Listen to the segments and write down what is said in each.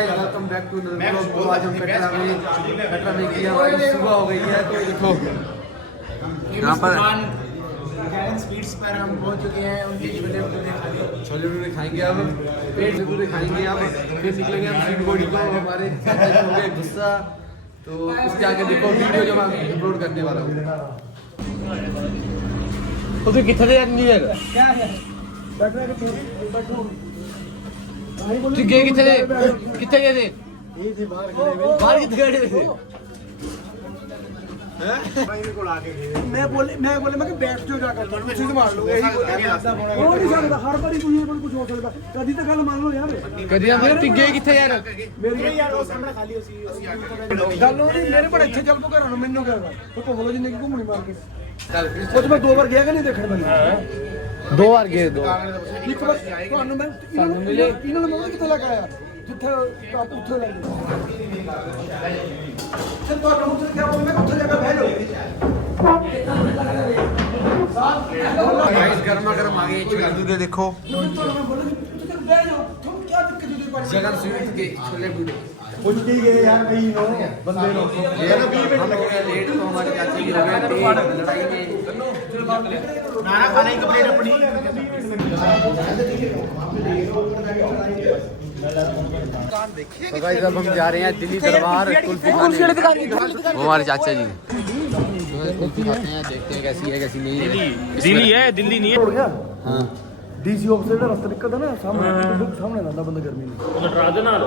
Welcome back to blog. तो आज हम कटरा में किया, हमारी सुबह हो गई है। तो देखो यहाँ पर स्वीट्स पर हम पहुंच चुके हैं। उनके छोले भटूरे खाएंगे, अब पेट से पूरे खाएंगे। अब फिर निकलेंगे हम स्वीट बॉडी को। हमारे चाचा जी हो गए गुस्सा, तो उसके आगे देखो वीडियो जो मैं अपलोड करने वाला हूँ। तो तू कितने देर नहीं है क्या है तू गए कितने गए थे बाहर कितने गए थे? मैं बोले मैं बैठ जो जाकर कुछ मार लो यही बोल नहीं सकता। हर बारी कुछ हो सकता। कभी तो गल मान लो यार, कभी हम तू गए कितने यार? मेरे यार वो सामने खाली होसी गल नहीं मेरे बड़े अच्छे चल पो घर मैनू कहगा तो बोलो जिंदगी घूमनी मार के कुछ मैं 2 बार गया कि नहीं देखने बंदा 2 बार गए। एक बार ਤੁਹਾਨੂੰ ਮੈਂ ਇਹਨਾਂ ਨੂੰ ਮੈਂ ਕਿੱਥੇ ਲੈ ਕੇ ਆਇਆ ਜਿੱਥੇ ਟਾਪ ਉੱਥੇ ਲੈ ਗਏ ਤੇ ਤੁਹਾਨੂੰ ਉੱਥੇ ਕਿਹਾ ਮੈਂ ਉੱਥੇ ਜਾ ਕੇ ਬਹਿ ਜਾਓ। गाइस गरमा गरम आ गए छोले देखो। जगन स्वीट के छोले भटूरे उल्टी गए यार कहीं नो बंदे नो ये ना 20 मिनट लग गया लेट। तो हमारे चाची की हो गई लड़ाई में नारा खाने की प्लेट अपनी। तो गाइस अब हम जा रहे हैं दिल्ली दरबार कुल्फी खाने। वो हमारे चाचा जी कुल्फी खाते हैं, देखते हैं कैसी है कैसी नहीं है। दिल्ली है, दिल्ली नहीं है। हो गया हाँ डीसी ऑफिस ਦਾ ਰਸਤਾ ਨਿਕਲਦਾ ਨਾ ਸਾਹਮਣੇ ਰਹਿੰਦਾ ਬੰਦਾ ਗਰਮੀ ਨੂੰ ਨਟਰਾਜ ਦੇ ਨਾਲ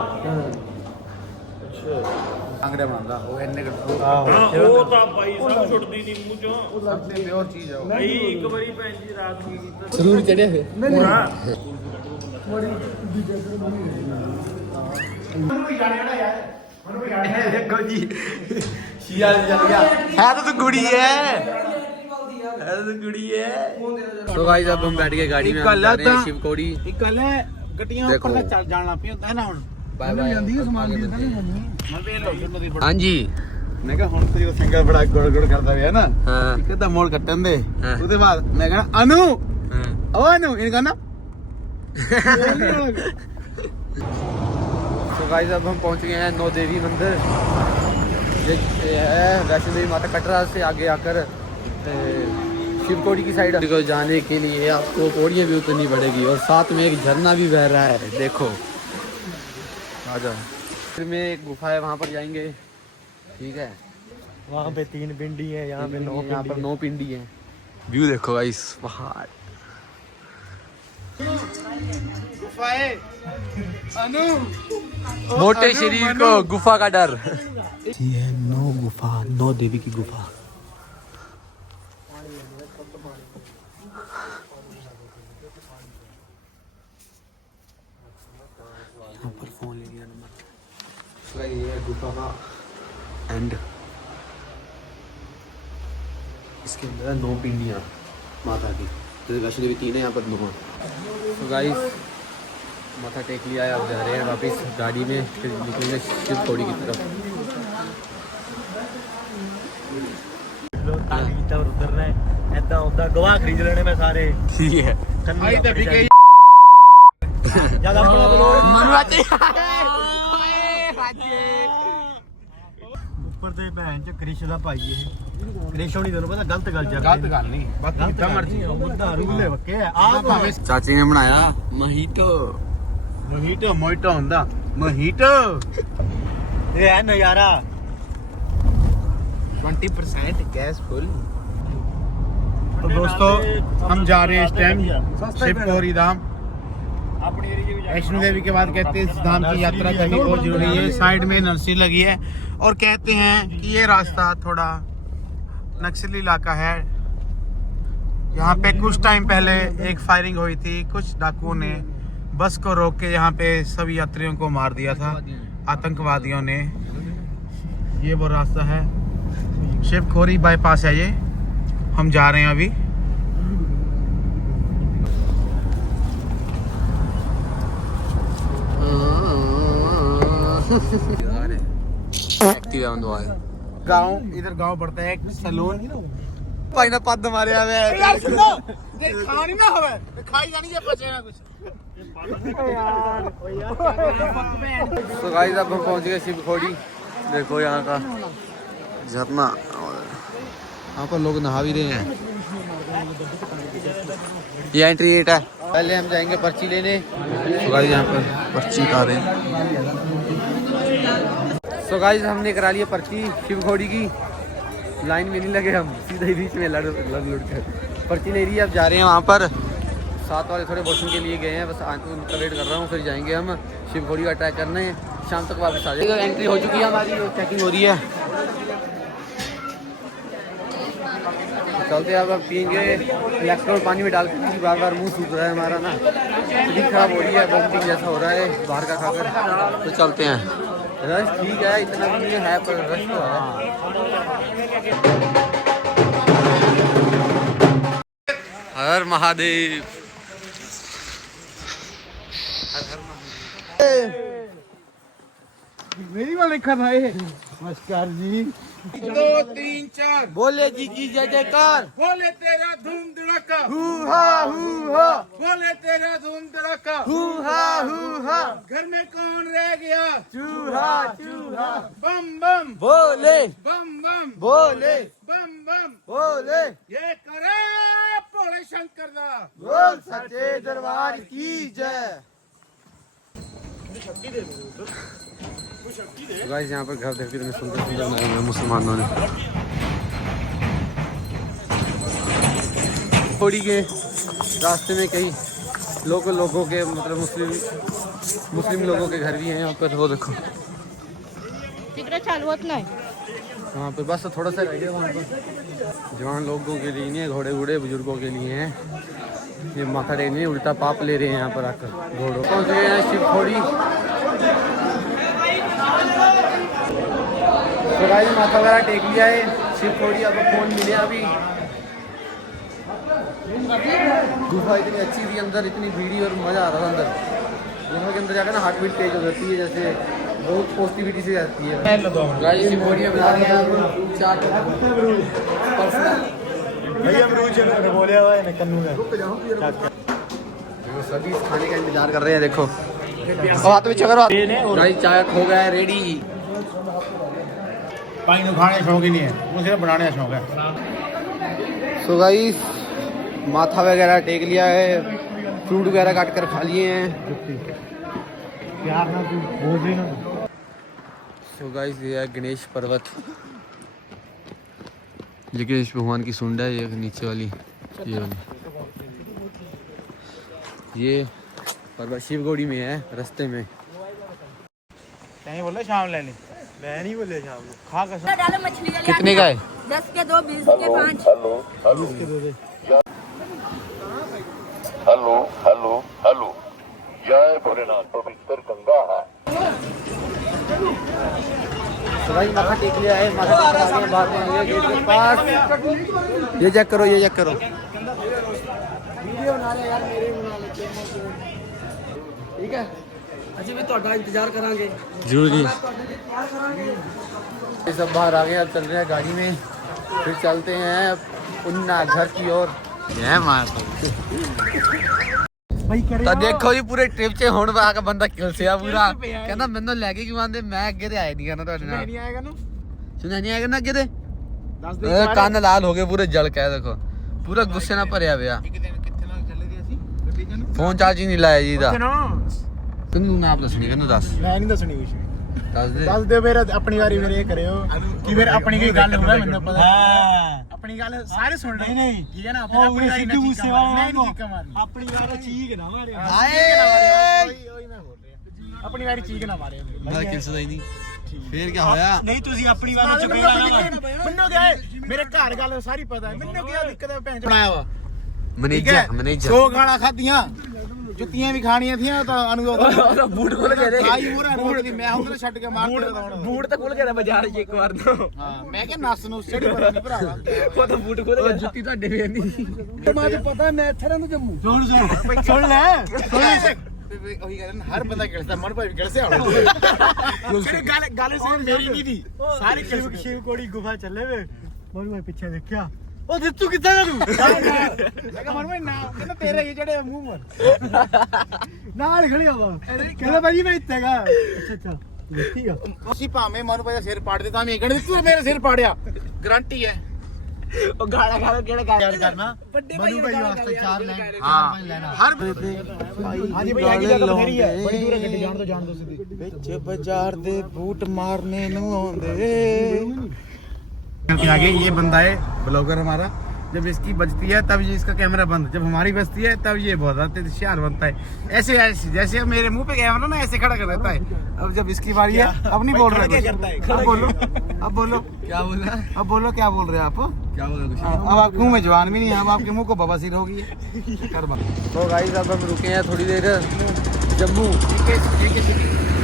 कांगड़े मारदा वो इन्ने ਹਾਂ ਉਹ ਤਾਂ ਬਾਈ ਸਭ ਛੁੱਟਦੀ ਨਹੀਂ ਮੂੰਹ ਚੋਂ सबसे प्योर चीज है वो। ਭਾਈ ਇੱਕ ਵਾਰੀ ਭੈਣ ਜੀ ਰਾਤ ਨੂੰ ਕੀਤਾ जरूर चढ़े हुए ਪੂਰਾ देखो जी शिया चल गया है तो कुड़ी है तो कुड़ी है। तो गाइस अब हम बैठ गए गाड़ी में, हम जा रहे हैं शिवकोड़ी। ਇੱਕ ਗੱਲ ਹੈ ਗੱਡੀਆਂ देखो। ਉੱਪਰ ਚੱਲ ਜਾਣ ਲੱਗ ਪਈ ਹੁੰਦਾ ਹੈ ਨਾ ਹੁਣ बाय बाय ਜਾਂਦੀ ਹੈ ਸਮਾਨ ਦੀ ਤਾਂ ਨਹੀਂ ਜਾਂਦੀ ਮੈਂ ਵੇਖ ਲਓ ਫਿਰ ਦੀ हाँ जी ਮੈਂ ਕਿਹਾ ਹੁਣ ਤੇ ਉਹ ਸਿੰਗਲ ਬੜਾ ਗੁੜ ਗੁੜ ਕਰਦਾ ਪਿਆ ਨਾ हाँ ਇੱਕ ਤਾਂ ਮੋੜ ਕੱਟਣ ਦੇ ਹਾਂ। ਉਹਦੇ ਬਾਅਦ ਮੈਂ ਕਹਣਾ ਅਨੂ हाँ ਓ ਅਨੂ ਇਹ ਕਹਣਾ तो गाइस अब हम पहुंच गए हैं नौ देवी मंदिर। ये है वैष्णो देवी माता कटरा से आगे आकर शिवकोड़ी की साइड को जाने के लिए आपको पौड़ियाँ भी उतरनी पड़ेगी और साथ में एक झरना भी बह रहा है। देखो आजा फिर में एक गुफा है, वहाँ पर जाएंगे। ठीक है वहाँ पे 3 पिंडी है यहाँ पे 9 यहाँ पर 9 पिंडी है। व्यू देखो गाइस पहाड़। ਅਨੂ मोटे शरीर को गुफा का डर। ये है 9 गुफा, 9 देवी की गुफा। यहाँ पर फोन ले लिया नंबर। ये है गुफा का एंड। इसके अंदर 9 पिंडियाँ माता की। जैसे वैष्णो देवी 3 है, यहाँ पर 9 है। तो गाइस माथा टेक लिया है, अब जा रहे हैं वापस गाड़ी में, फिर निकलेंगे शिवकोड़ी की तरफ। उतरना है ऐदा होता गवाह खरीद लेने में सारे ठीक है ਆਈ ਤਾਂ ਵੀ ਗਈ ज्यादा अपना बोलो ਉੱਪਰ ਤੇ ਭੈਣ ਚ ਕ੍ਰਿਸ਼ ਦਾ ਭਾਈ ਇਹ ਕ੍ਰਿਸ਼ ਹੋਣੀ ਤੈਨੂੰ ਪਤਾ ਗਲਤ ਗੱਲ ਚੱਲ ਗਲਤ ਗੱਲ ਨਹੀਂ ਬਾਕੀ ਜਿੱਦਾਂ ਮਰਜ਼ੀ ਬੁੱਧਾ ਰੁਗਲੇ ਵਕੇ ਆ ਭਾਵੇਂ चाची ने बनाया महीटो। ਮੋਹਿਟੋ ਮੋਹਿਟੋ ਹੁੰਦਾ ਮੋਹਿਟੋ ਇਹ ਹੈ ਨਜ਼ਾਰਾ 20% गैस फुल। तो दोस्तों हम जा रहे हैं इस टाइम शिवकोड़ी धाम। ਆਪਣੀ ਏਰੀਆ ਵਿੱਚ वैष्णो देवी के बाद कहते हैं इस धाम की यात्रा करनी बहुत जरूरी है। साइड में नर्सरी लगी है और कहते हैं कि ये रास्ता थोड़ा नक्सली इलाका है। यहाँ पे कुछ टाइम पहले एक फायरिंग हुई थी, कुछ डाकुओं ने बस को रोक के यहाँ पे सभी यात्रियों को मार दिया था आतंकवादियों ने। ये वो रास्ता है, शिवखोरी बाईपास है ये। हम जा रहे हैं अभी। गांव इधर गांव पड़ता है एक सलून ਭਾਈ ਨੇ ਪੱਦ ਮਾਰਿਆ ਵੇ ਯਾਰ ਸੁਣੋ ਜੇ ਖਾਣੀ ਨਾ ਹੋਵੇ ਤੇ ਖਾਈ ਜਾਣੀ ਜੇ ਬਚੇ ਨਾ ਕੁਝ तो गाइस अब हम पहुंच गए शिवखोड़ी। देखो यहाँ का झरना, यहाँ पर लोग नहा भी रहे हैं। ये एंट्री गेट है। पहले हम जाएंगे पर्ची लेने। तो गाइस यहाँ पर पर्ची का रहे हैं। तो गाइस हमने करा लिया पर्ची शिवखोड़ी की। लाइन में नहीं लगे हम, सीधा ही बीच में लड़ कर पर्ची ले रही है। अब जा रहे हैं वहाँ पर। साथ वाले थोड़े वॉशरूम के लिए गए हैं, बस उनका वेट कर रहा हूँ। फिर जाएंगे हम शिवखोड़ी का ट्रैक करने, शाम तक वापस आ जाएंगे। एंट्री हो चुकी है हमारी, चेकिंग हो रही है। चलते हैं अब पियेंगे इलेक्ट्रोल पानी में डाल के, बार बार मुंह सूख रहा है हमारा ना, तबीयत खराब हो रही है, वॉमिटिंग जैसा हो रहा है बाहर का खाकर। तो चलते हैं। रश ठीक है, इतना भी नहीं है पर रश तो है। हर महादेव। मेरी वाले लिखा था ये। नमस्कार जी। 2 3 4 बोले जी की जय जयकार। बोले तेरा धूम धड़का, हू हा हू हा बोले तेरा धूम धड़का। हू हा घर में कौन रह गया? चूहा चूहा। बम बम बोले बम बम बोले बम बम। बोले ये करे भोले शंकर दा। बोल सच्चे दरबार की जय। गाइस यहाँ पर घर देखते कितने सुंदर सुंदर बनाए हुए हैं मुसलमानों ने। थोड़ी के रास्ते में कई लोगों के मतलब मुस्लिम लोगों के घर भी हैं यहाँ पर। वो देखो तिकडे चालवत नाही। वहाँ पे बस थोड़ा सा रह गया। वहाँ पर जवान लोगों के लिए नहीं है, घोड़े घोड़े बुजुर्गों के लिए हैं। ये माथा टेकने उल्टा पाप ले रहे हैं यहाँ पर आकर घोड़ों। पहुँच गए हैं शिवखोड़ी। तो गाइस माथा वगैरह टेक लिया है शिवखोड़ी। अब फोन मिले अभी। गुफा इतनी अच्छी थी, अंदर इतनी भीड़ी और मज़ा आ रहा था अंदर। गुफा के अंदर जाकर ना हार्ट बीट तेज हो जाती है, जैसे बहुत पॉजिटिविटी से जाती है। गाइस शिवखोड़ी में बना रहे हैं अब चाट पर्सनल। बोले हुआ है कन्नू का। देखो सभी इस खाने का इंतजार कर रहे हैं। देखो हाथ में चक्कर। गाइस चाय हो गया है रेडी। पानी तो खाने का शौक ही नहीं है, मुझे बनाने का शौक है। सो गाइस माथा वगैरह टेक लिया है, फ्रूट वगैरह काट कर खा लिए हैं। प्यार ना तू बोल रही ना। सो गाइस ये है गणेश पर्वत। ये गणेश भगवान की सुंड है, ये नीचे वाली ये वाली। ये पर्वत शिवखोड़ी में है, रास्ते में। कहीं बोले शाम ले ली। मैं नहीं बोले शाम को। खा कर डालो मछली का। कितने का है? 10 के 2, 20 के 5। हेलो हेलो हेलो, जय भोलेनाथ, पवित्र गंगा है। तो भाई माथा टेक लिया है, माथा टेक लिया है, बाहर में आए गेट के पास। ये चेक करो, ये चेक करो। वीडियो बना रहे यार, मेरे बना लेते हैं। ठीक है, अजी भी ਤੁਹਾਡਾ इंतजार करांगे। जरूर जी। ये सब बाहर आ गए, अब चल रहे हैं गाड़ी में, फिर चलते हैं उन्ना घर की ओर। जय माता। भाई करे ਤਾਂ ਦੇਖੋ ਜੀ ਪੂਰੇ ਟ੍ਰਿਪ 'ਚ ਹੁਣ ਆ ਕੇ ਬੰਦਾ ਕਿਲਸਿਆ ਪੂਰਾ। ਕਹਿੰਦਾ ਮੈਨੂੰ ਲੈ ਕੇ ਕਿਉਂ ਆਂਦੇ, ਮੈਂ ਅੱਗੇ ਤੇ ਆਇਆ ਨਹੀਂ ਕਰਨਾ ਤੁਹਾਡੇ ਨਾਲ। नहीं आएगा ना। ਸੁਣਿਆ ਨਹੀਂ ਆਇਆ ਕਰਨਾ ਅੱਗੇ ਤੇ। 10 दिन ਕੰਨ ਲਾਲ ਹੋ ਗਏ ਪੂਰੇ, ਜਲ ਕੇ ਦੇਖੋ ਪੂਰਾ ਗੁੱਸੇ ਨਾਲ ਭਰਿਆ ਪਿਆ। ਇੱਕ ਦਿਨ ਕਿੱਥੇ ਨਾਲ ਚੱਲੇ ਗਏ ਅਸੀਂ ਗੱਡੀ ਚ ਨੂੰ ਫੋਨ ਚਾਰਜ ਹੀ ਨਹੀਂ ਲਾਇਆ ਜੀ ਦਾ। ना। ਤੈਨੂੰ ਨਾ ਆਪ ਦੱਸਣੀ ਕਹਿੰਦਾ ਦੱਸ मैं नहीं दसनी कुछ। ਦੱਸ ਦੇ। दस दे मेरा अपनी बारी मेरे करियो कि फिर अपनी कोई गल होवे मैंने पता। अपनी गल सारे सुन रहे नहीं, ठीक है ना। अपनी बारी ना चीका मारनी, नहीं चीका मारनी। अपनी बारी चीक ना मारे। ओए मैं बोल रहा अपनी बारी चीक ना मारे। ਮੈਂ ਕਿਲਸਦਾ ਹੀ ਨਹੀਂ। ਫੇਰ ਕੀ ਹੋਇਆ? नहीं तुसी अपनी बारी चुकेगा ना। मन्नो क्या है, मेरे घर गल सारी पता है। मन्नो क्या दिक्कत है भैन बनाया हुआ। मैनेजर 100 ਗਾਲਾਂ ਖਾਧੀਆਂ, ਜੁੱਤੀਆਂ ਵੀ ਖਾਣੀਆਂ ਥੀਆਂ ਤਾਂ ਅਨੁਭਵ ਬੂਟ ਖੋਲ ਕੇ ਦੇ। ਆਈ ਮੋਰਾ ਬੂਟ ਦੀ ਮੈਂ ਹੁਣ ਛੱਡ ਕੇ ਮਾਰ ਕੇ ਬੂਟ ਤਾਂ ਖੋਲ ਕੇ ਦੇ ਬਾਜ਼ਾਰ 'ਚ ਇੱਕ ਵਾਰ ਤੋਂ। ਹਾਂ ਮੈਂ ਕਿਹਾ ਨਸ ਨੂੰ ਸੜੀ ਪਤਾ ਨਹੀਂ ਭਰਾਵਾ ਉਹ ਤਾਂ ਬੂਟ ਖੋਲ ਕੇ ਜੁੱਤੀ ਤੁਹਾਡੇ ਵੀ ਨਹੀਂ। ਮੈਨੂੰ ਪਤਾ ਮੈਂ ਇੱਥੇ ਰਹਿੰਦਾ ਜੰਮੂ। ਸੁਣ ਸੁਣ ਲੈ। ਉਹੀ ਕਹਿੰਦੇ ਹਰ ਬੰਦਾ ਗਿਲਦਾ, ਮਨ ਭਾਈ ਗਿਲਸੇ ਆਉਣਾ ਤੇਰੀ ਗੱਲ ਸੇ ਮੇਰੀ ਨਹੀਂ ਦੀ। ਸਾਰੀ शिवखोड़ी गुफा चले वे। मैं पीछे देखा ਉਹ ਦਿੱਤੂ ਕਿੱਥੇ ਦਾ ਤੂੰ ਮੈਂ ਕਿਹਾ ਮਨੂ ਨਾ ਕਹਿੰਦਾ ਤੇਰੇ ਹੀ ਜਿਹੜੇ ਮੂੰਹ ਮਰ ਨਾਲ ਖੜਿਆ ਵਾ ਕਹਿੰਦਾ ਭਾਜੀ ਮੈਂ ਇੱਥੇ ਹੈਗਾ ਅੱਛਾ ਠੀਕ ਆ ਅਸੀਂ ਭਾਵੇਂ ਮਨੂ ਭਾਈ ਦਾ ਸਿਰ ਪਾੜ ਦੇ ਤਾਂ ਮੈਂ ਕਹਿੰਦਾ ਤੂੰ ਮੇਰੇ ਸਿਰ ਪਾੜਿਆ ਗਾਰੰਟੀ ਹੈ ਉਹ ਗਾਲਾਂ ਗਾਲਾਂ ਕਿਹੜਾ ਯਾਰ ਕਰਨਾ ਮਨੂ ਭਾਈ ਵਾਸਤੇ 4 ਹਾਂ ਲੈਣਾ ਹਰ ਹਾਂਜੀ ਭਾਈ ਹੈਗੀ ਜਗ੍ਹਾ ਬਥੇਰੀ ਹੈ ਬੜੀ ਦੂਰ ਹੈ ਗੱਡੀ ਜਾਣ ਦੋ ਸਿੱਧੀ ਵਿੱਚ ਬਾਜ਼ਾਰ ਦੇ ਬੂਟ मारने ਨੂੰ ਆਉਂਦੇ आगे ये बंदा है ब्लॉगर हमारा जब इसकी बजती है तब ये इसका कैमरा बंद जब हमारी बजती है तब ये बहुत होशियार बनता है ऐसे ऐसे जैसे अब मेरे मुंह पे कैमरा ना ऐसे खड़ा कर देता है अब जब इसकी बारी है अब नहीं बोल रहा अब बोलो क्या बोला? अब बोलो क्या बोल रहे हैं आप क्या बोला कुछ? अब आपके मुंह में जवान भी नहीं है अब आपके मुंह को बवासीर होगी तो गाइस अब हम रुके हैं थोड़ी देर जम्मू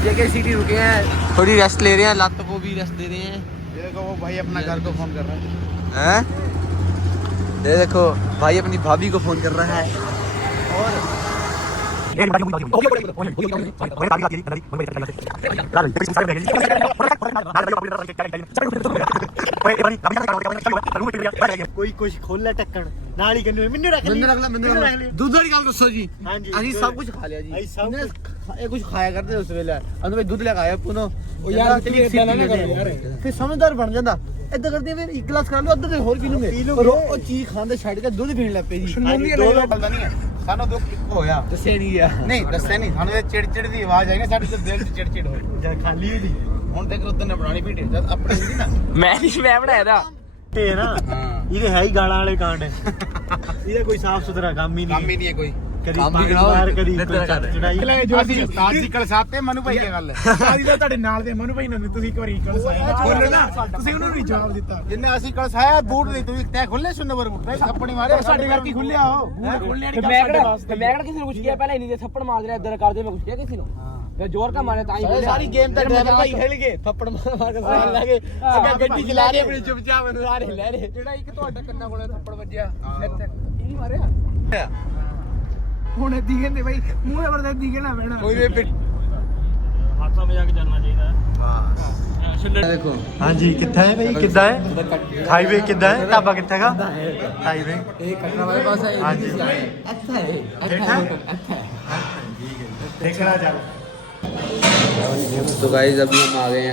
जेके सिटी रुके हैं थोड़ी रेस्ट ले रहे हैं लात को भी रेस्ट दे रहे हैं देखो वो भाई अपना घर को फोन कर रहा है हैं ये देखो भाई अपनी भाभी को फोन कर रहा है और ਕੋਈ ਕੁਛ ਖੋਲੇ ਟੱਕਣ ਨਾਲ ਹੀ ਕਹਿੰਦੇ ਮੈਨੂੰ ਰੱਖ ਲਈ दूध वाली गल दसो जी हाँ जी ਅਸੀਂ ਸਭ ਕੁਝ ਖਾ ਲਿਆ ਜੀ ਅਸੀਂ ਸਭ ਇਹਨੇ ਇਹ ਕੁਝ ਖਾਇਆ ਕਰਦੇ ਉਸ ਵੇਲੇ ਅੰਦਰ ਭਾਈ ਦੁੱਧ ਲੈ ਕੇ ਆਇਆ ਪੁਨੋ ਉਹ ਯਾਰ ਤੇਰੀ ਇਦਾਂ ਨਾ ਕਰੋ ਯਾਰ ਫਿਰ ਸਮਝਦਾਰ ਬਣ ਜਾਂਦਾ ਏਦਾਂ ਕਰਦੇ ਫਿਰ ਇੱਕ ਗਲਾਸ ਖਾ ਲਓ ਅੱਧਾ ਤੇ ਹੋਰ ਪੀ ਲੂਗੇ ਪਰ ਉਹ ਚੀਜ਼ ਖਾਣ ਦੇ ਛੱਡ ਕੇ ਦੁੱਧ ਪੀਣ ਲੱਗ ਪਏ ਜੀ ਸੁਣਨੀ ਨਹੀਂ ਬਲਦਾ ਨਹੀਂ ਹੈ ਸਾਨੂੰ ਦੁੱਖ ਹੋਇਆ ਦੱਸੇ ਨਹੀਂ ਗਿਆ ਨਹੀਂ ਦੱਸਿਆ ਨਹੀਂ ਸਾਨੂੰ ਇਹ ਚਿੜਚਿੜ ਦੀ ਆਵਾਜ਼ ਆਈ ਨਾ ਸਾਡੇ ਤੇ ਦਿਲ 'ਚ ਚਿੜਚਿੜ ਹੋਈ ਜਦ ਖਾਲੀ ਹੋਈ ਹੁਣ ਦੇਖ ਰੁੱਤ ਨੇ ਬਣਾਣੀ ਪੀੜੀ ਜਦ ਆਪਣੀ ਹੁੰਦੀ ਨਾ ਮੈਂ ਬਣਾਇਆ ਦਾ ਤੇ ਨਾ ਇਹਦੇ ਹੈ ਹੀ ਗਾਲਾਂ ਵਾਲੇ ਕਾਂਡ ਇਹਦਾ ਕੋਈ ਸਾਫ ਸੁਥਰਾ ਕੰਮ ਹੀ ਕੰਮ ਨਹੀਂ ਹੀ ਨਹੀਂ ਹੈ ਕੋਈ ਕਦੀ ਕੰਮ ਵੀ ਪਾਣੀ ਕਰਾਓ, ਮਾਰ ਕਦੀ ਨਿੱਤ ਕੋਈ ਕਰਦੇ। ਚੜਾਈ ਜੋ ਅਸੀਂ ਉਸਤਾਦ ਜੀ ਕਲਸਾਤੇ ਮਨੂ ਭਾਈ ਦੀ ਗੱਲ ਹੈ ਸਾਡੀ ਤਾਂ ਤੁਹਾਡੇ ਨਾਲ ਦੇ ਮਨੂ ਭਾਈ ਨੇ ਤੁਸੀਂ ਇੱਕ ਵਾਰੀ ਕਲਸਾਇਆ ਬੋਲੋ ਨਾ ਤੁਸੀਂ ਉਹਨੂੰ ਨਹੀਂ ਜਵਾਬ ਦਿੱਤਾ ਜਿੰਨੇ ਅਸੀਂ ਕਲਸਾਇਆ ਬੂਟ ਨਹੀਂ ਤੁਸੀਂ ਤੈ ਖੁੱਲੇ ਸੁਣਨੇ ਪਰ ਬੂਟ ਥੱਪੜੀ ਮਾਰੇ ਸਾਡੇ ਘਰ ਕੀ ਖੁੱਲਿਆ ਹੋ ਬੂਟ ਖੁੱਲਿਆ ਨਹੀਂ ਮੈਂ ਕਿਹੜਾ ਕਿਸੇ ਨੂੰ ਕੁਝ ਕਿਹਾ ਪਹਿਲਾਂ ਨਹੀਂ ਥੱਪੜ ਮਾਰ ਰਿਹਾ ਇੱਧਰ ਕਰਦੇ ਮੈਂ ਕੁਝ ਕਿਹਾ ਕਿਸੇ ਨੂੰ ਮੈਂ ਜ਼ੋਰ ਕਾ ਮਾਰਿਆ ਤਾਂ ਹੀ ਬੋਲਿਆ ਸਾਰੀ ਗੇਮ ਤਾਂ ਡਰਾਈਵਰ ਭਾਈ ਖੇਲ ਗਏ ਥੱਪੜ ਮਾਰ ਕੇ ਸਾਲ ਲੱਗੇ ਅੱਗੇ ਗੱਡੀ ਚਲਾ ਰਹੇ ਆਪਣੀ ਚੁੱਪਚਾਪ ਨੂੰ ਸਾਰੇ ਲੈ ਰਹੇ ਜਿਹੜਾ ਇੱਕ ਤੁਹਾਡਾ ਕੰਨਾਂ ਕੋਲੇ ਥੱਪੜ ਵੱਜਿਆ ਇੱਥੇ ਇਹ ਨਹੀਂ ਮਾਰਿਆ ਹੁਣ ਇੱਦੀ ਕਹਿੰਦੇ ਬਾਈ ਮੂੰਹ ਦੇ ਵਰਦੇ ਇੱਦੀ ਕਹਿਣਾ ਪੈਣਾ ਕੋਈ ਵੀ ਹਾਸਾ ਮਜ਼ਾਕ ਚੱਲਣਾ ਚਾਹੀਦਾ ਦੇਖੋ ਹਾਂਜੀ ਕਿੱਥੇ ਹੈ ਭਾਈ ਕਿੱਦਾਂ ਹੈ ਹਾਈਵੇ ਕਿੱਦਾਂ ਹੈ ਢਾਬਾ ਕਿੱਥੇ ਹੈਗਾ ਹਾਈਵੇ ਇਹ ਕਟਰਾ ਵਾਲੇ ਪਾਸ ਹੈ ਹਾਂਜੀ। ਅੱਛਾ ਹੈ ਦੇਖਾ? ਅੱਛਾ है ਦੇਖਣਾ ਚੱਲ तो गाइस अभी हम आ गए हैं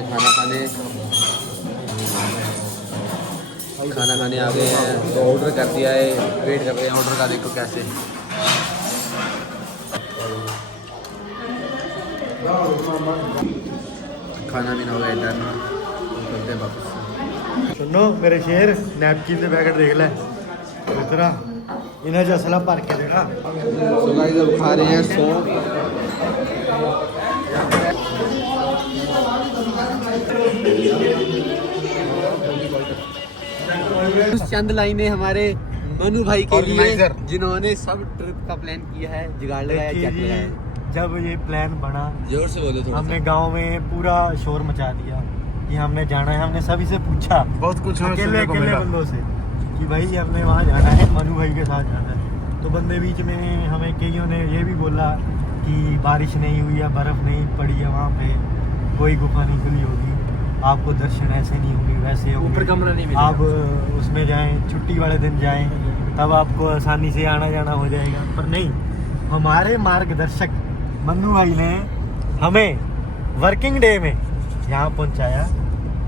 खाना खाने आ गए हैं तो ऑर्डर कर दिया है वेट कर रहे हैं ऑर्डर का देखो कैसे खाना पीना हो गया इधर करते हैं वापस ਸੁਣੋ ਮੇਰੇ ਸ਼ੇਰ ਨੈਪਕਿਨ ਦੇ ਪੈਕਟ ਦੇਖ ਲੈ ਇਤਰਾ ਇਹਨਾਂ 'ਚ ਅਸਲਾ ਭਰ ਕੇ ਦੇਣਾ तो गाइस अब खा रहे हैं सौंफ कुछ चंद लाइनें हमारे मनु भाई के लिए Organizer। जिन्होंने सब ट्रिप का प्लान किया है जुगाड़ लगाया देखिए जट जी, लगाया जब ये प्लान बना जोर से बोलो थोड़ा हमने गांव में पूरा शोर मचा दिया कि हमने जाना है हमने सभी से पूछा बहुत कुछ हमें अकेले सुनने को अकेले मिला। बंदों से कि भाई हमने वहाँ जाना है मनु भाई के साथ जाना है तो बंदे बीच में हमें कईयों ने ये भी बोला कि बारिश नहीं हुई है बर्फ़ नहीं पड़ी है वहाँ पे कोई गुफा नहीं खुली होगी आपको दर्शन ऐसे नहीं होंगे वैसे होंगे ऊपर कमरा नहीं मिलेगा आप उसमें जाएं छुट्टी वाले दिन जाएं तब आपको आसानी से आना जाना हो जाएगा पर नहीं हमारे मार्गदर्शक मन्नू भाई ने हमें वर्किंग डे में यहाँ पहुँचाया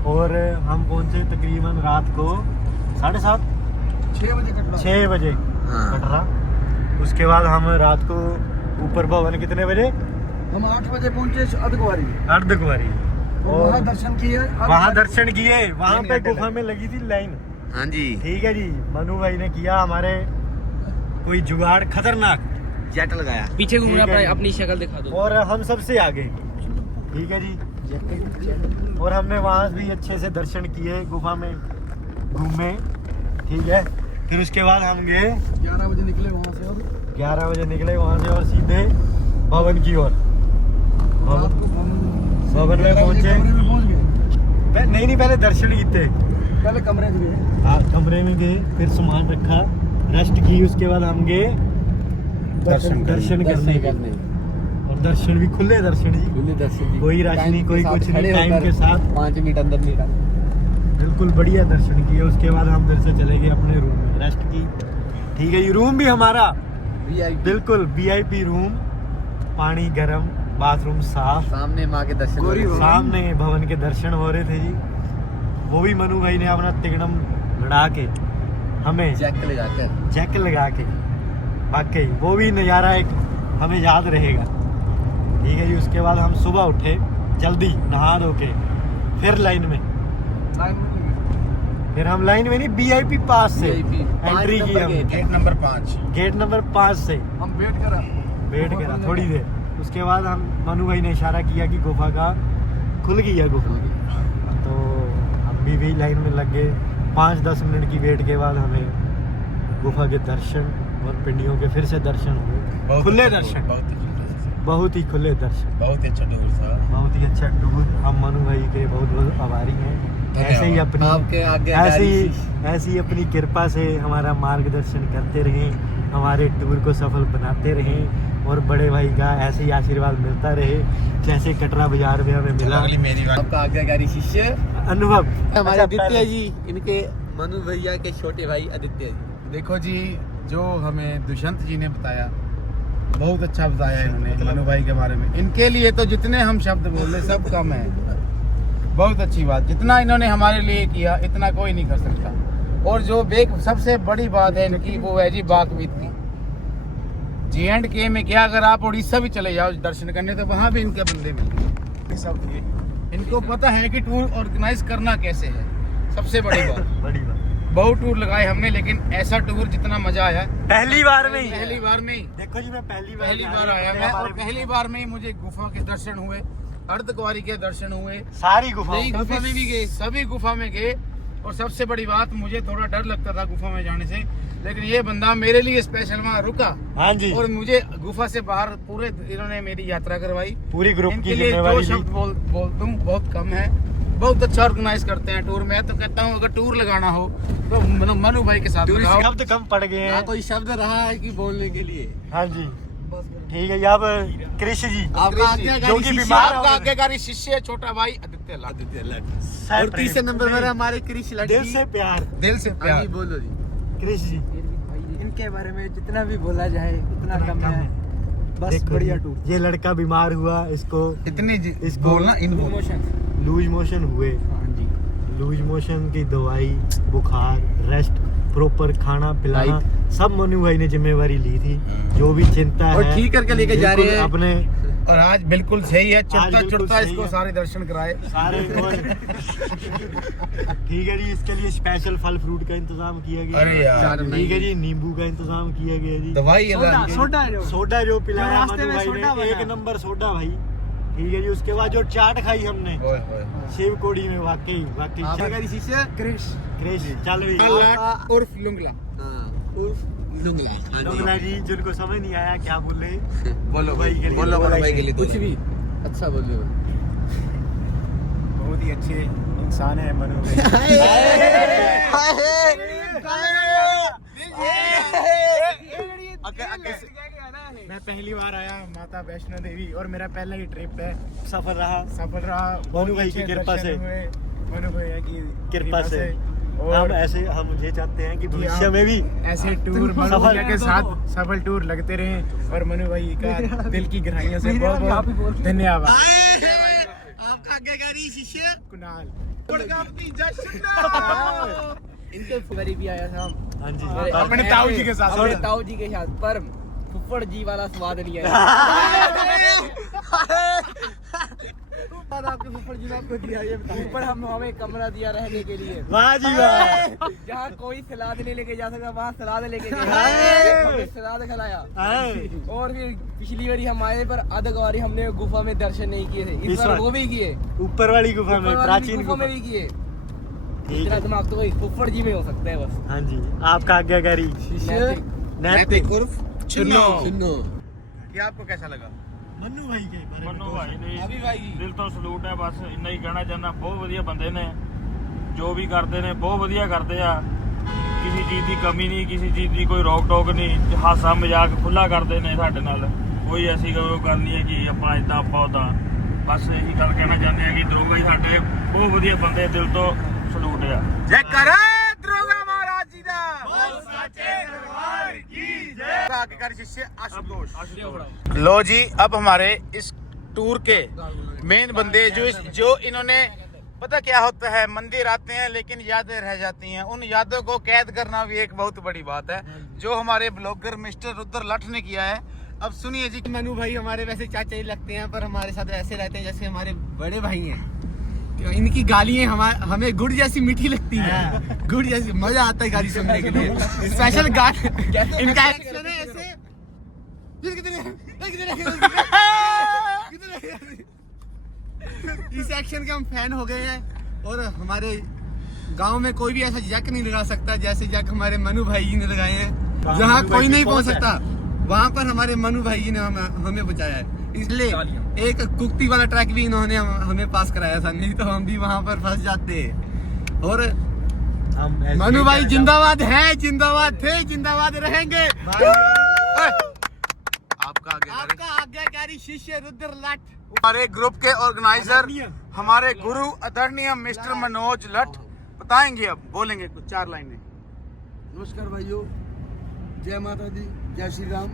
और हम पहुँचे तकरीबन रात को 7:30 6 बजे हाँ। कटरा उसके बाद हम रात को ऊपर भवन कितने बजे हम 8 बजे पहुंचे अर्धकुंवारी अर्धकुंवारी वहाँ दर्शन किए वहाँ दर्शन किए वहाँ पे गुफा में लगी थी लाइन हाँ जी ठीक है जी मनु भाई ने किया हमारे कोई जुगाड़ खतरनाक जेट लगाया पीछे ठीक है जी। अपनी शक्ल दिखा दो और हम सबसे आगे ठीक है जी और हमने वहाँ भी अच्छे से दर्शन किए गुफा में घूमे ठीक है फिर उसके बाद हम गए 11 बजे निकले वहाँ से और 11 बजे निकले वहाँ से और सीधे भवन की ओर भवन में पहुँचे पहुँच गए नहीं पहले दर्शन किए पहले कमरे में गए हाँ कमरे में गए फिर सामान रखा रेस्ट की उसके बाद हम गए दर्शन करने गए और दर्शन भी खुले दर्शन जी खुले दर्शन जी कोई रश नहीं कोई कुछ नहीं टाइम के साथ 5 मिनट अंदर निकाल बिल्कुल बढ़िया दर्शन किए उसके बाद हम इधर से चले गए अपने रूम में रेस्ट की। ठीक है, ये रूम भी हमारा VIP बिल्कुल VIP रूम, पानी गर्म, बाथरूम साफ, सामने माँ के दर्शन हो रहे थे। सामने भवन के दर्शन हो रहे थे जी। वो भी मनु भाई ने अपना तिगड़म लड़ा के हमें चेक ले जाकर चेक लगा के, वाकई वो भी नज़ारा एक हमें याद रहेगा। ठीक है जी, उसके बाद हम सुबह उठे जल्दी नहा धो के, फिर लाइन में, फिर हम लाइन में नहीं VIP पास से VIP, एंट्री की हम गेट नंबर 5। गेट नंबर 5 से हम वेट करा थोड़ी देर। उसके बाद हम मनु भाई ने इशारा किया कि गुफा का खुल गया गुफा, तो हम भी लाइन में लग गए। 5-10 मिनट की वेट के बाद हमें गुफा के दर्शन और पिंडियों के फिर से दर्शन हुए, खुले दर्शन, बहुत ही खुले दर्शन, बहुत ही अच्छा टूर था, बहुत ही अच्छा टूर। हम मनु भाई के बहुत बहुत आभारी हैं। ऐसे ही अपनी आपके आगे ऐसी ही अपनी कृपा से हमारा मार्गदर्शन करते रहें, हमारे टूर को सफल बनाते रहें, और बड़े भाई का ऐसे ही आशीर्वाद मिलता रहे जैसे कटरा बाजार में हमें मिला। आपका आज्ञाकारी शिष्य अनुभव हमारे आदित्य जी, इनके मनु भैया के छोटे भाई आदित्य जी। देखो जी, जो हमें दुष्यंत जी ने बताया, बहुत अच्छा बताया इन्होंने मनु भाई के बारे में। इनके लिए तो जितने हम शब्द बोले सब कम है। बहुत अच्छी बात, जितना इन्होंने हमारे लिए किया इतना कोई नहीं कर सकता। और जो सबसे बड़ी बात है इनकी, वो है जी बाकवीत की। J&K में क्या, अगर आप उड़ीसा भी चले जाओ दर्शन करने, तो वहाँ भी इनके बंदे मिलेंगे सब। इनको पता है कि टूर ऑर्गेनाइज करना कैसे है, सबसे बड़ी बात। बहुत टूर लगाए हमने, लेकिन ऐसा टूर जितना मजा आया पहली बार में ही देखो जी, मैं पहली बार आया आया मैं, और पहली बार में ही मुझे गुफा के दर्शन हुए, अर्धकुंवारी के दर्शन हुए, सारी गुफा गुफा में भी गए, सभी गुफा में गए। और सबसे बड़ी बात, मुझे थोड़ा डर लगता था गुफा में जाने से, लेकिन ये बंदा मेरे लिए स्पेशल वहाँ रुका। हाँ जी, और मुझे गुफा से बाहर पूरे इन्होंने मेरी यात्रा करवाई। पूरी ग्रुप इनके की लिए जो जिम्मेवारी शब्द बोलता हूँ बहुत कम है। बहुत अच्छा ऑर्गेनाइज करते हैं टूर। मैं तो कहता हूँ अगर टूर लगाना हो तो मनु भाई के साथ लगाओ। शब्द कम पड़ गए हैं, कोई शब्द रहा है कि बोलने के लिए? हाँ जी, ठीक है। अब कृष्ण जी, आपका जो कि बीमार हो गए। आज्ञाकारी शिष्य छोटा भाई आदित्य लाड। और तीसरे नंबर पर हमारे कृष्ण लड्डू। दिल से प्यार, दिल से हाँ प्यार। जी, बोलो जी। कृष्ण जी, इनके बारे में जितना भी बोला जाए उतना कम है। बस देखो बढ़िया जी, टूर। ये लड़का बीमार हुआ, इसको इसको बोलना इनको लूज मोशन हुए। लूज मोशन की दवाई, बुखार, रेस्ट, प्रॉपर खाना पिलाना, सब मनु भाई ने जिम्मेवारी ली थी। जो भी चिंता और है ठीक करके लेके जा रहे हैं अपने। और आज बिल्कुल सही है, चढ़ता बिल्कुल चढ़ता सही इसको है। सारे दर्शन कराए सारे ठीक है जी। इसके लिए स्पेशल फल फ्रूट का इंतजाम किया गया। अरे यार, ठीक है जी, नींबू का इंतजाम किया गया जी। दवाई सोडा जो पिलाया रास्ते मनु में भाई सोडा ने, बना। 1 नंबर सोडा भाई। ठीक है जी, उसके बाद जो चाट खाई हमने शिव कोड़ी में, वाकई आज्ञाकारी शिष्य क्रेश चल रही उर्फ लुंगला। लुंगला। हाँ लुंगला जी, जिनको समझ नहीं आया क्या बोले, बोलो भाई के लिए, बोलो बोलो भाई के लिए कुछ भी अच्छा बोलो। बहुत ही अच्छे इंसान है मनु भाई। मैं पहली बार आया माता वैष्णो देवी, और मेरा पहला ही ट्रिप है, सफल रहा मनु भाई की कृपा से। मनु भैया की कृपा से। और हम ये चाहते हैं कि भविष्य में भी ऐसे टूर मनु सफल भैया के साथ सफल टूर लगते रहे। और मनु भाई का दिल की गहराइयों से बहुत बहुत धन्यवाद। आपका आज्ञाकारी शिष्य कुणाल। इनके फुफड़ी भी आया था। हाँ जी, अपने ताऊ जी के साथ। अपने ताऊ जी के साथ, पर फुफड़ जी वाला स्वाद नहीं आया। आपके फुफड़ जी ने आपको दिया, ये बताओ। ऊपर हमें कमरा दिया रहने के लिए। वाह जी वाह। जहाँ कोई सलाद नहीं लेके जा सकता, वहाँ सलाद लेके गए, हमें सलाद खिलाया। और फिर पिछली बारी हम आए, पर आधकवारी हमने गुफा में दर्शन नहीं किए थे। इस बार वो भी किए, ऊपर वाली गुफा में, प्राचीन गुफा में भी किए। ठीक इतना है। दिमाग तो वही फुफड़ जी में हो सकता है बस। हाँ जी, आपका आज्ञाकारी नैतिक उर्फ चुन्नो। ये आपको कैसा लगा? मन्नू भाई के बारे में मन्नू भाई ने अभी भाई ਦਿਲ ਤੋਂ ਸਲੂਟ ਹੈ, ਬਸ ਇੰਨਾ ਹੀ ਕਹਿਣਾ ਚਾਹੁੰਦਾ। ਬਹੁਤ ਵਧੀਆ ਬੰਦੇ ਨੇ, ਜੋ ਵੀ ਕਰਦੇ ਨੇ ਬਹੁਤ ਵਧੀਆ ਕਰਦੇ ਆ। ਕਿਸੇ ਚੀਜ਼ ਦੀ ਕਮੀ ਨਹੀਂ, ਕਿਸੇ ਚੀਜ਼ ਦੀ ਕੋਈ ਰੋਕ ਟੋਕ ਨਹੀਂ। ਹਾਸਾ ਮਜ਼ਾਕ ਖੁੱਲਾ ਕਰਦੇ ਨੇ ਸਾਡੇ ਨਾਲ। ਕੋਈ ਐਸੀ ਗੱਲ ਨਹੀਂ ਹੈ ਕਿ ਆਪਾਂ ਇਦਾਂ ਆਪਾਂ ਉਦਾਂ। ਬਸ ਇਹੀ ਗੱਲ ਕਹਿਣਾ ਚਾਹੁੰਦੇ ਆ ਕਿ ਦੋ ਭਾਈ ਸਾਡੇ ਬਹੁਤ ਵਧੀਆ ਬੰਦੇ, ਦਿਲ ਤੋਂ ਸਲੂਟ ਆ। जय करे दरोगा महाराज जी दा। आज्ञाकारी शिष्य आशुतोष। लो जी, अब हमारे इस टूर के मेन बंदे जो इन्होंने, पता क्या होता है, मंदिर आते हैं लेकिन यादें रह जाती हैं, उन यादों को कैद करना भी एक बहुत बड़ी बात है, जो हमारे ब्लॉगर मिस्टर रुद्र लठ ने किया है। अब सुनिए जी। मनु भाई हमारे वैसे चाचा ही लगते हैं, पर हमारे साथ ऐसे रहते हैं जैसे हमारे बड़े भाई हैं। इनकी गालियां हमें गुड़ जैसी मीठी लगती है, गुड़ जैसी, मजा आता है गाली सुनने के लिए। स्पेशल गाली इनका एक्शन है ऐसे। इस एक्शन के हम फैन हो गए हैं, और हमारे गांव में कोई भी ऐसा जक नहीं लगा सकता जैसे जक हमारे मनु भाई जी ने लगाए हैं। जहां कोई नहीं पहुंच सकता, वहां पर हमारे मनु भाई जी ने हमें बचाया है। इसलिए एक कुश्ती वाला ट्रैक भी इन्होंने हमें पास कराया था, नहीं तो हम भी वहां पर फंस जाते। और मनु भाई जिंदाबाद है, जिंदाबाद थे, जिंदाबाद रहेंगे। आपका आज्ञाकारी शिष्य रुद्र लठ, हमारे ग्रुप के ऑर्गेनाइजर, हमारे गुरु आदरणीय मिस्टर मनोज लठ बताएंगे, अब बोलेंगे कुछ 4 लाइनें। नमस्कार भाइयों, जय माता दी, जय श्री राम।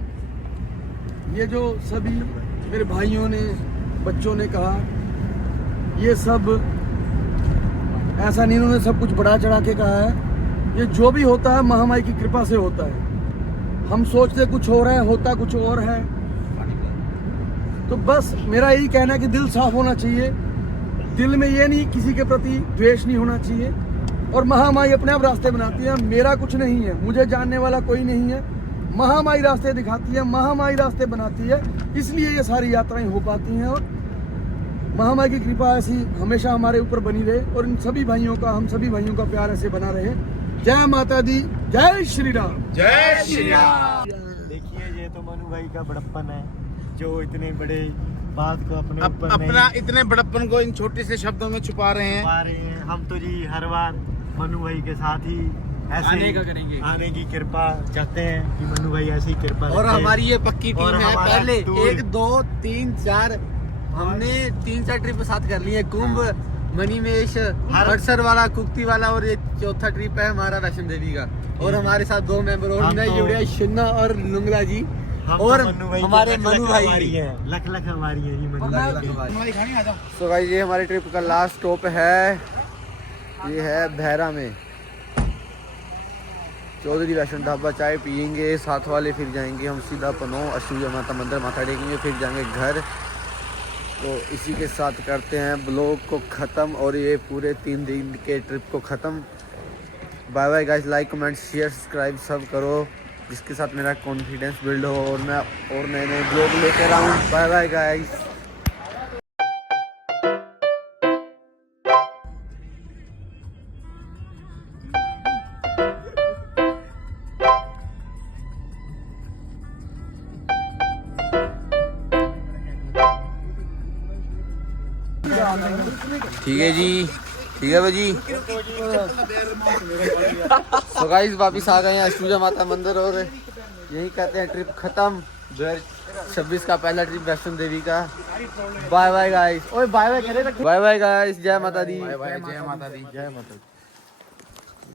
ये जो सभी मेरे भाइयों ने, बच्चों ने कहा, ये सब ऐसा नहीं, उन्होंने सब कुछ बढ़ा चढ़ा के कहा है। ये जो भी होता है महामाई की कृपा से होता है। हम सोचते कुछ हो रहा है, होता कुछ और है। तो बस मेरा यही कहना है कि दिल साफ होना चाहिए, दिल में ये नहीं, किसी के प्रति द्वेष नहीं होना चाहिए। और महामाई अपने आप रास्ते बनाती है, मेरा कुछ नहीं है, मुझे जानने वाला कोई नहीं है। महामाई रास्ते दिखाती है, महामाई रास्ते बनाती है, इसलिए ये सारी यात्राएं हो पाती हैं। और महामाई की कृपा ऐसी हमेशा हमारे ऊपर बनी रहे, और इन सभी भाइयों का, हम सभी भाइयों का प्यार ऐसे बना रहे। जय माता दी, जय श्री राम, जय श्री राम। देखिए, ये तो मनु भाई का बड़प्पन है, जो इतने बड़े बात को अपने ऊपर अपना इतने बड़प्पन को इन छोटे से शब्दों में छुपा रहे हैं। हम तो जी हर बार मनु भाई के साथ ही ऐसे आने की कृपा चाहते हैं कि मनु भाई ऐसी ही कृपा और रखें। हमारी ये पक्की टीम है। पहले टूर 1 2 3 4 हमने 3-4 ट्रिप साथ कर ली है। कुंभ, मणिमेश, हड़सर वाला, कुक्ति वाला, और ये चौथा ट्रिप है हमारा वैष्णो देवी का। और हमारे साथ 2 मेंबर और जुड़े, शिन्ना और लुंगला जी, और हमारे मनु भाई है, लख हमारी है जी मनु भाई। तो गाइस, ये हमारी ट्रिप का लास्ट स्टॉप है, ये है भैरा में चौधरी वैष्णो ढाबा। चाय पियेंगे साथ वाले, फिर जाएंगे हम सीधा पनो अशूजा माता मंदिर माथा टेकेंगे, फिर जाएंगे घर। तो इसी के साथ करते हैं ब्लॉग को ख़त्म, और ये पूरे 3 दिन के ट्रिप को ख़त्म। Bye bye guys, like comment share subscribe सब करो, जिसके साथ मेरा कॉन्फिडेंस बिल्ड हो और मैं और नए नए ब्लॉग लेकर आऊँ। Bye bye guys. ठीक है जी, ठीक है भाजी। तो गाइस, वापिस आ गए हैं अशूजा माता मंदिर, और यही कहते हैं ट्रिप खत्म। 2026 का पहला ट्रिप वैष्णो देवी का। Bye bye guys. ओए बाय बाय करे, बाय बाय गाइस, जय माता दी, जय माता दी, जय माता दी।